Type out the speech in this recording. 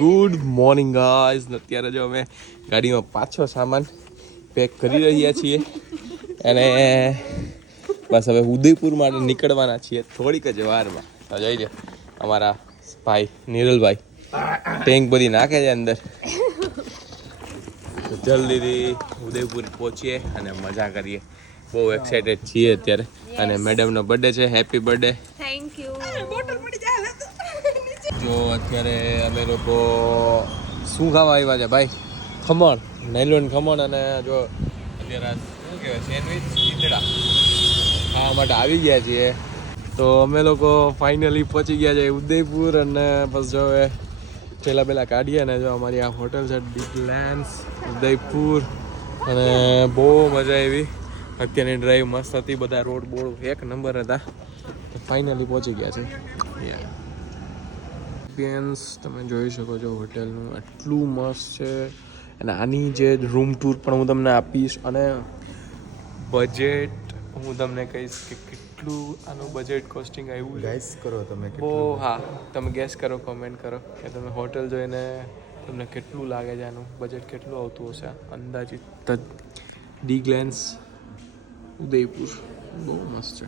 Good morning guys. અત્યારે જો અમે ગાડીમાં પાછો સામાન પેક કરી રહ્યા છીએ અને બસ હવે ઉદયપુર માટે નીકળવાના છીએ થોડીક જ વારમાં. તો જોઈ લો અમારા ભાઈ નિરલભાઈ ટેન્ક બધી નાખે છે અંદર. જલ્દીથી ઉદયપુર પહોંચીએ અને મજા કરીએ. બહુ એક્સાઇટેડ છીએ અત્યારે અને મેડમનો બર્થડે છે. Happy birthday. Thank you. જો અત્યારે અમે લોકો શું ખાવા આવ્યા છે ભાઈ? ખમણ, નાયલોન ખમણ. અને જો અત્યારે શું કહેવાય સેન્ડવિચ ઈંદડા ખાવા માટે આવી ગયા છીએ. તો અમે લોકો ફાઇનલી પહોંચી ગયા છે ઉદયપુર. અને બસ જો હવે પહેલાં કાઢીએ ને જો અમારી આ હોટલ છે ડિગલેન્સ ઉદયપુર. અને બહુ મજા આવી. અત્યારની ડ્રાઈવ મસ્ત હતી. બધા રોડ બોડ એક નંબર હતા. તો ફાઇનલી પહોંચી ગયા છે. એમ્બિયન્સ તમે જોઈ શકો છો હોટલનું, આટલું મસ્ત છે. અને આની જે રૂમ ટૂર પણ હું તમને આપીશ. અને બજેટ હું તમને કહીશ કે કેટલું આનું બજેટ કોસ્ટિંગ આવ્યું. ગેસ કરો તમે બહુ. હા, તમે ગેસ કરો, કોમેન્ટ કરો કે તમે હોટલ જોઈને તમને કેટલું લાગે છે, આનું બજેટ કેટલું આવતું હશે અંદાજિત. ડી ગ્લેન્સ ઉદયપુર બહુ મસ્ત છે.